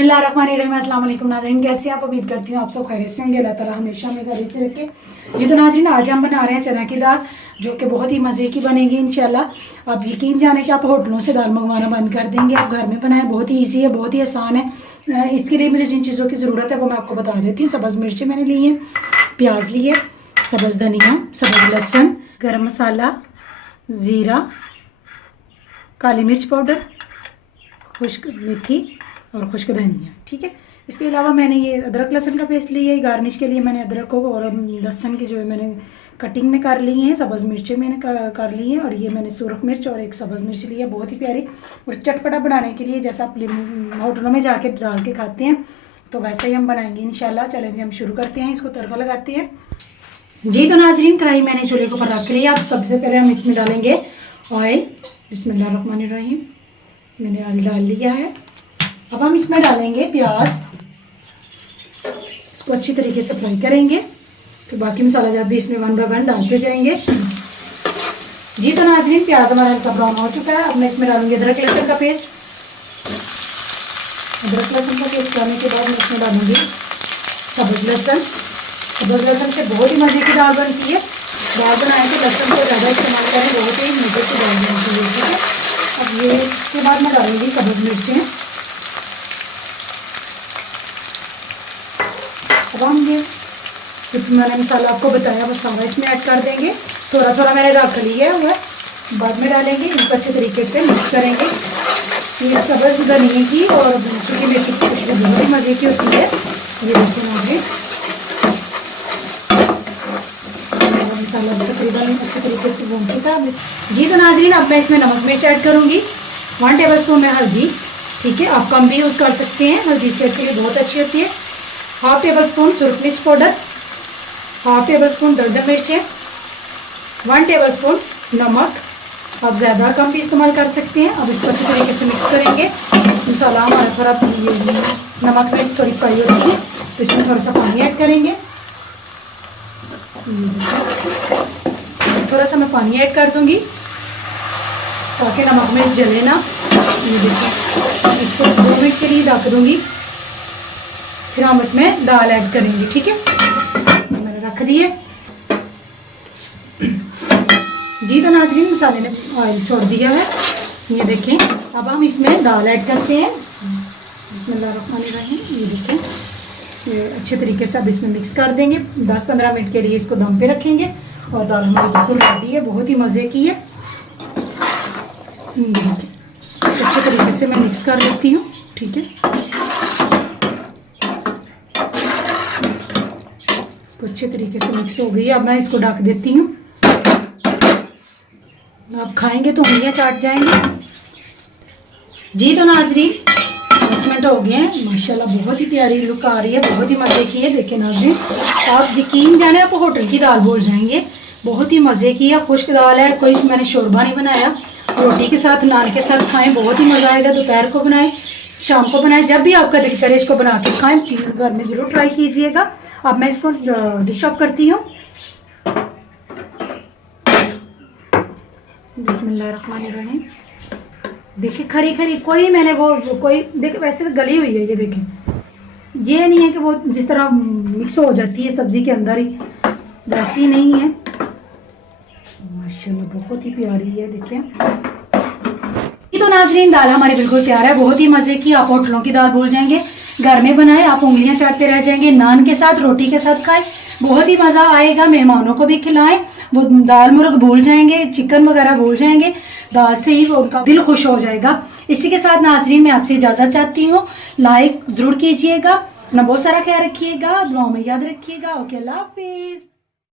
बिस्मिल्लाहिर्रहमानिर्रहीम। अस्सलाम वालेकुम नाज़रीन, कैसे हैं आप? उम्मीद करती हूँ आप सब खैरियत से होंगे। अल्लाह ताला हमेशा हमें खैरियत से रखे। जी तो नाज़रीन, आज हम बना रहे हैं चना की दाल, जो कि बहुत ही मज़े की बनेगी इंशाल्लाह। आप यकीन जाने कि आप होटलों से दाल मंगवाना बंद कर देंगे। आप घर में बनाएं, बहुत ही ईजी है, बहुत ही आसान है। इसके लिए मुझे जिन चीज़ों की ज़रूरत है वो मैं आपको बता देती हूँ। सब्ज़ मिर्ची मैंने ली है, प्याज ली है, सब्ज़ धनिया, सब्ज़ लहसुन, गर्म मसाला, ज़ीरा, काली मिर्च पाउडर, खुश्क मेथी और खुश्क धनिया। ठीक है, इसके अलावा मैंने ये अदरक लहसुन का पेस्ट लिया है। गार्निश के लिए मैंने अदरक को और लहसुन की जो है मैंने कटिंग में कर ली है। सब्ज़ मिर्चें मैंने कर ली हैं और ये मैंने सुरख मिर्च और एक सब्ज़ मिर्च ली है, बहुत ही प्यारी। और चटपटा बनाने के लिए जैसा आप होटलों में जाके डाल के खाते हैं तो वैसे ही हम बनाएंगे इंशाल्लाह। चलेंगे हम शुरू करते हैं, इसको तड़का लगाते हैं। जी तो नाज़रीन, कढ़ाई मैंने चूल्हे के ऊपर रख लिया। अब सबसे पहले हम इसमें डालेंगे ऑयल। बिस्मिल्लाहिर्रहमानिर्रहीम, मैंने ऑयल डाल लिया है। अब हम इसमें डालेंगे प्याज, इसको अच्छी तरीके से फ्राई करेंगे। तो बाकी मसाला जात भी इसमें वन बाय वन डालते जाएंगे। जी तो नाज़रीन, प्याज हमारा हल्का ब्राउन हो चुका है। अब मैं इसमें डालूंगी अदरक लहसुन का पेस्ट। अदरक लहसुन का पेस्ट डालने के बाद मैं इसमें डालूंगी सब्ज़ लहसुन। सब्ज़ लहसुन से बहुत ही मज़े की दाल बनती है। दाल बनाए तो लहसुन को ज़्यादा इस्तेमाल करें, बहुत ही मज़े की दाल बनती है। ठीक है, अब ये इसके बाद मैं डालूंगी सब्ज़ मिर्चें। अब हम ये मैंने मसाला आपको बताया वो सारा इसमें ऐड कर देंगे। थोड़ा थोड़ा मैंने रख लिया हुआ, बाद में डालेंगे। इनको अच्छे तरीके से मिक्स करेंगे। ये सब्ज़ धनिया की और सूखी मिर्ची की खुशबू बहुत ही मज़े की होती है। ये देखिए मुझे मसाला तकरीबन अच्छे तरीके से भून चुका है। जी तो नाज़रीन, अब मैं इसमें नमक मिर्च ऐड करूँगी। 1 टेबल स्पून में हल्दी। ठीक है, आप कम भी यूज़ कर सकते हैं, हल्दी सेहत के लिए बहुत अच्छी होती है। 1/2 टेबल स्पून सुरख मिर्च पाउडर, 1/2 टेबल स्पून दरदरा मिर्चें, 1 टेबल स्पून नमक। आप ज़्यादा कम भी इस्तेमाल कर सकते हैं। अब इसको अच्छी तरीके से मिक्स करेंगे। मसाला हमारा थोड़ा नमक मिर्च थोड़ी फ्राई होती है तो इसमें थोड़ा सा पानी ऐड करेंगे। थोड़ा सा मैं पानी ऐड कर दूंगी ताकि नमक मिर्च जले ना। ये देखिए, इसको 2 मिनट के लिए ढक दूंगी, फिर हम इसमें दाल ऐड करेंगे। ठीक है, मैंने रख दिए। जी तो नाज़रीन, मसाले ने ऑयल छोड़ दिया है, ये देखें। अब हम इसमें दाल ऐड करते हैं। बिस्मिल्लाहिर्रहमानिर्रहीम, ये देखें, ये अच्छे तरीके से अब इसमें मिक्स कर देंगे। 10-15 मिनट के लिए इसको दम पे रखेंगे और दाल हमारी बिल्कुल रेडी है, बहुत ही मज़े की है। अच्छे तरीके से मैं मिक्स कर लेती हूँ। ठीक है, अच्छे तरीके से मिक्स हो गई है। अब मैं इसको ढक देती हूँ। आप खाएंगे तो उंगलियां चाट जाएंगे। जी तो नाज़रीन, 10 मिनट हो गए हैं। माशाल्लाह बहुत ही प्यारी लुक आ रही है, बहुत ही मज़े की है। देखिए नाज़रीन, आप यकीन जाने आप होटल की दाल भूल जाएंगे, बहुत ही मज़े की है। खुश्क दाल है, कोई मैंने शोरबा नहीं बनाया। रोटी के साथ, नान के साथ खाएं, बहुत ही मज़ा आएगा। दोपहर को बनाएं, शाम को बनाएं, जब भी आपका दिल करे इसको बना के खाएं। घर में ज़रूर ट्राई कीजिएगा। अब मैं इसको डिश ऑफ करती हूँ। बिस्मिल्लाहिर्रहमानिर्रहीम, देखिए खरी खरी, कोई मैंने वो कोई देखिए वैसे तो गली हुई है। ये देखें, ये नहीं है कि वो जिस तरह मिक्स हो जाती है सब्जी के अंदर ही, वैसी नहीं है। माशाल्लाह बहुत ही प्यारी है। देखिए, तो नाज़रीन, दाल हमारी बिल्कुल तैयार है, बहुत ही मज़े की। आप होटलों की दाल भूल जाएंगे, घर में बनाए आप उंगलियां चाटते रह जाएंगे। नान के साथ, रोटी के साथ खाएं, बहुत ही मज़ा आएगा। मेहमानों को भी खिलाएं, वो दाल मुर्ग भूल जाएंगे, चिकन वगैरह भूल जाएंगे। दाल से ही उनका दिल खुश हो जाएगा। इसी के साथ नाज़रीन, मैं आपसे इजाज़त चाहती हूँ। लाइक ज़रूर कीजिएगा, अपना बहुत सारा ख्याल रखिएगा, दुआ में याद रखिएगा। ओके, अल्लाह हाफिज़।